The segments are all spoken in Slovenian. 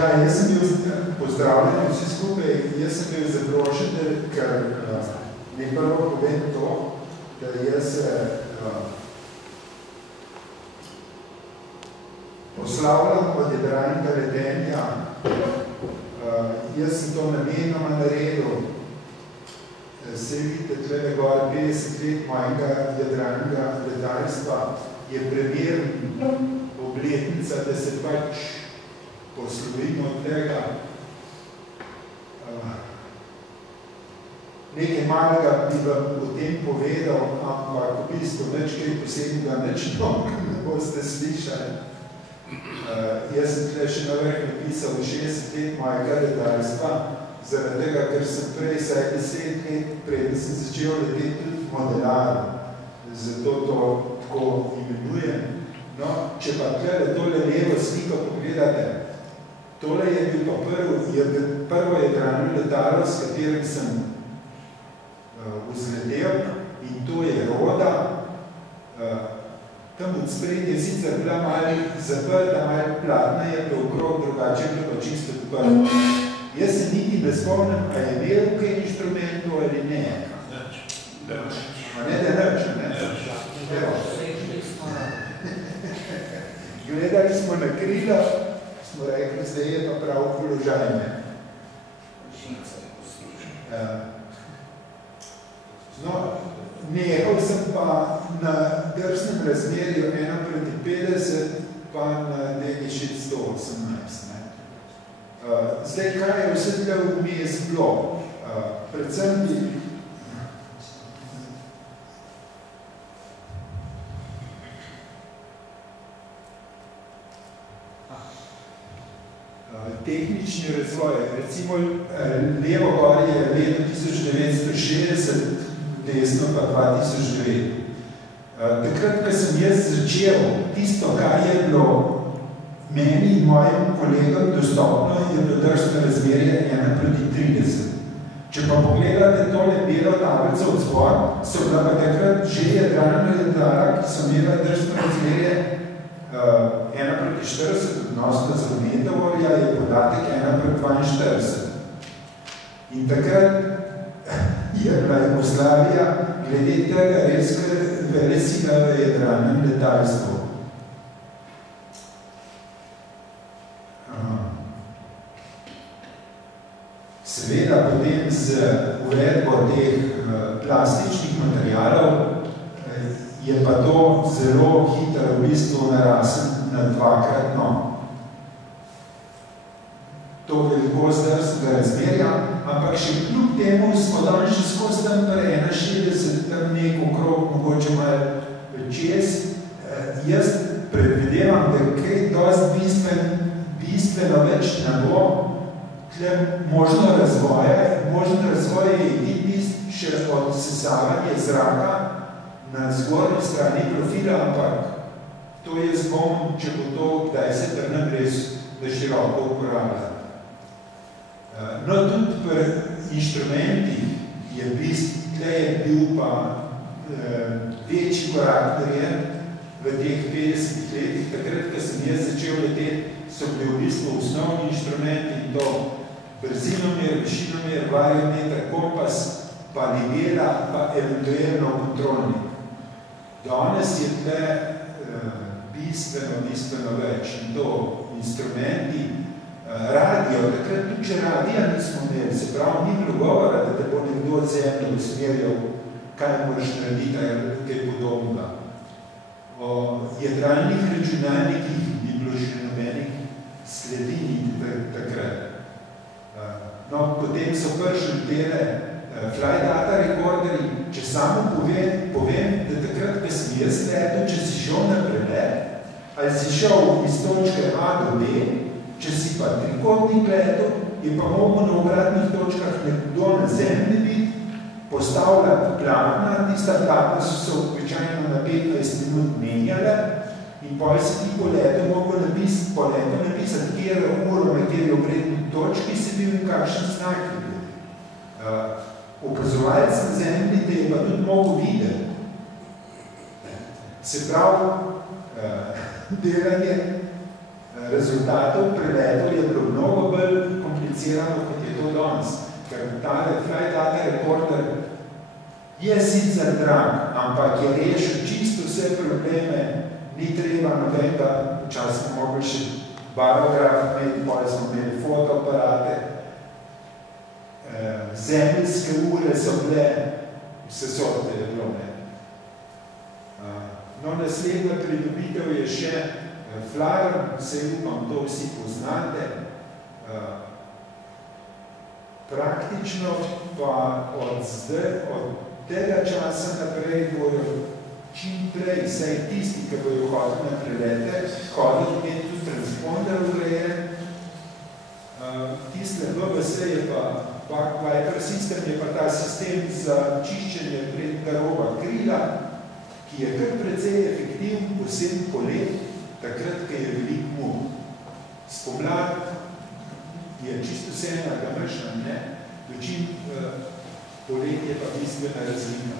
Ja, jaz sem bil pozdravljen vsi skupaj, jaz sem bil zaprošen, ker mi prvo povem to, da jaz poslavljam od jadralnega letenja. Jaz sem to namenoma naredil. Se vidite, tle gore 50 let mojega jadralnega letalstva je primerna obletnica, da se pač poslovimo od tega. Nekaj malega bi vam o tem povedal, ampak v bistvu nič kaj posebnega, nič ne boste slišali. Jaz sem tle še na vrh napisal 60 let mojega letalstva, zaradi tega, ker sem prej 10 let, preden sem začel leteti tudi modelar, zato to tako imenujem. No, če pa tle tole levo sliko pogledate, tole je bil pa prvo jadralno letalo, s katerim sem vzletel, in to je Roda. Tam od sprednje sicer bila malo zaprta, malo platna, je bilo okrog, drugače je bilo pa čisto odprto. Jaz se niti ne spomnim, a je imel kaj inštrumentu ali ne. A ne, da neč, ne? Gledali smo na krilo, smo rekli, zdaj je pa prav položajne. No, nehal sem pa na drsnem razmerju 1:50, pa na nekaj 618. Zdaj, kaj je vse tle vmes bilo? Predvsem bi tehnični razvoj. Recimo, levo gor je leto 1960, desno pa 2009. Takrat, ko sem jaz začel, tisto, kar je bilo meni in mojim kolegom dostopno, je bilo drsno razmerje 1:30. Če pa pogledate tole belo tablico od spod, so bila pa takrat že jadralna letala, ki so imela drsno razmerje 1:40, odnosno za Meteorja je podatek 1:42. In takrat je bila Jugoslavija glede tega res velesila v jadralnem letalstvu. Seveda potem z uvedbo teh plastičnih materialov je pa to zelo hitro v bistvu naraslo na dvakratno to velikost drsnega razmerja, ampak še kljub temu smo danes še skozi tam 61, tam nek okrog, mogoče malo čez. Jaz predvidevam, da kaj dosti bistveno več ne bo, tle možno razvoje je edini še od sesavanja zraka na zgornji strani profila, ampak to jaz bom, če bo to, kdaj se trnem res da široko uporablja. No, tudi pri inštrumentih je bil pa večji korak narejen v teh 50 letih. Takrat, ko sem jaz začel leteti, so bili v bistvu osnovni inštrumenti in to brzinomer, višinomer, variometer, kompas, pa libela, pa eventualno kontrolnik. Danes je tle bistveno več in to instrumenti, radio, takrat tudi če radija nismo imeli, se pravi, ni bilo govora, da te bo nekdo od zemlje usmerjal, kaj moraš narediti, kaj podobnega. O jadralnih računalnikih ni bilo še nobenih sledi niti takrat. No, potem so prišli tele fly data rekorderji. Če samo povem, da takrat, ko sem jaz letel, če si šel na prelet, ali si šel iz točke A do B, če si pa trikotnik letel, je pa mogel na obratnih točkah nekdo na zemlji biti, postavljati platna, tista platna so se običajno na 15 minut menjale in potem si ti po letu mogel napisati, kjer uro na kjer obredni točki si bil in kakšen znak je bil. Opazovalec na zemlji te je pa tudi mogel videti. Se pravi, delanje rezultatov preletov je bilo mnogo bolj komplicirano, kot je to danes. Ker tale flight data recorder je sicer drag, ampak je rešil čisto vse probleme, ni treba nobenega, včasih smo mogli še barograf imeti, pa smo imeli fotoaparate, zemljske ure so bile, vse sorte je bilo, ne. No, naslednja pridobitev je še Flarm, se upam, to vsi poznate. Praktično pa od tega časa naprej bojo čim prej, vsaj tisti, ki bojo hodili na prelete, hodili imeti tudi transponder vgrajen. Tiste VBS je pa Viper System, je pa ta sistem za čiščenje prednjega roba krila, ki je kar precej efektivn posebno polet, takrat, ko je velik muk. Spomlad je čisto vseeno, da mršna, ne, dočim polet je pa bistvena razlika.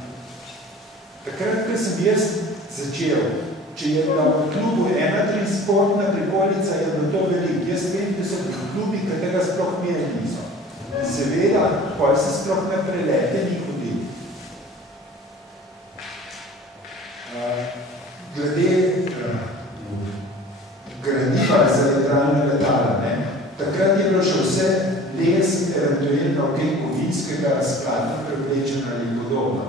Takrat, ko sem jaz začel, če je bila v klubu ena transportna prikolica, je bilo to velik. Jaz vem, da so v klubi, ki tega sploh imeli niso. Seveda, pa se sploh na prelete ni hodil. Glede gradiva za jadralne letala, ne? Takrat je bilo še vse les, eventualno kaj kovinskega, skladno prevlečeno ali podobno.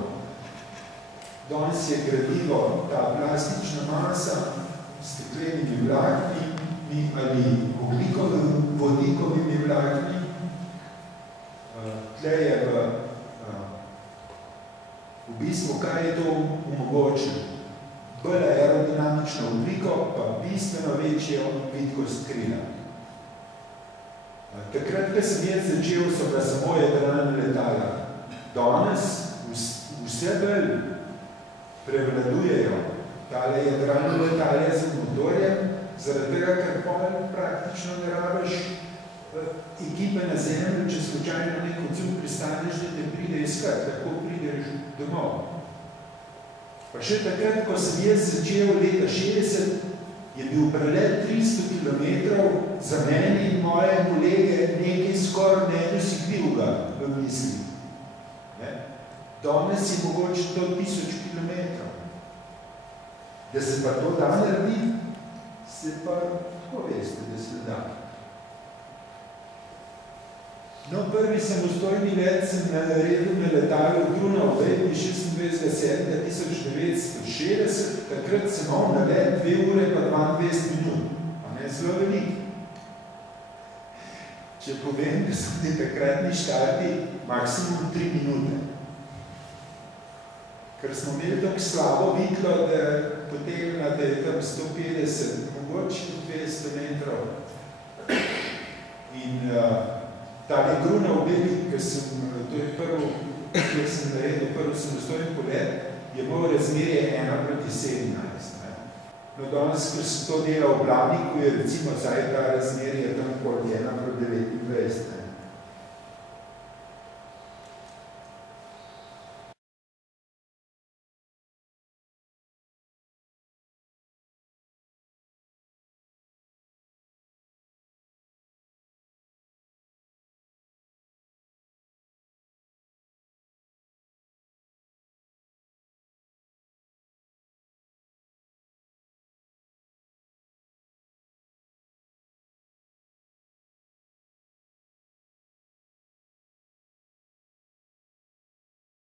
Danes je gradivo ta plastična masa, steklenimi vlakni ali vodikovimi vlakni. Tle je v bistvu, kaj je to omogočilo. Bolj aerodinamično obliko, pa bistveno večjo vitkost krila. Takrat, ko sem jaz začel, so bila samo jadralna letala. Danes vse bolj prevladujejo tale jadralne letale z motorjem, zaradi tega, ker praktično ne rabiš ekipe na zemlju, če slučajno nek odsud pristaneš, da te pride iskat, tako prideš domov. Pa še takrat, ko sem jaz začel leta 60, je bil prelet 300 km za meni in moje kolege nekaj skoraj nedosegljivega v misli. Danes je mogoče to 1000 km. Da se pa to da naredi, se pa tako veste, da se da. No, prvi samostojni let sem naredil na letalu Grunau Wave 26.7.1960, takrat sem imel na let 2 ure pa 22 minut, pa ne zelo velik. Če povem, da so ti takratni štarti maksimum 3 minute. Ker smo imeli tako slabo vitlo, da potegna, da je tam 150, mogoče 200 metrov. In tale Grunau Wave, to je prvo, kjer sem naredil prvo samostojni polet, je imel razmerje 1:17. No, danes, ker sem to delal v Blavniku, je recimo zdaj ta razmerje tam okoli 1:29.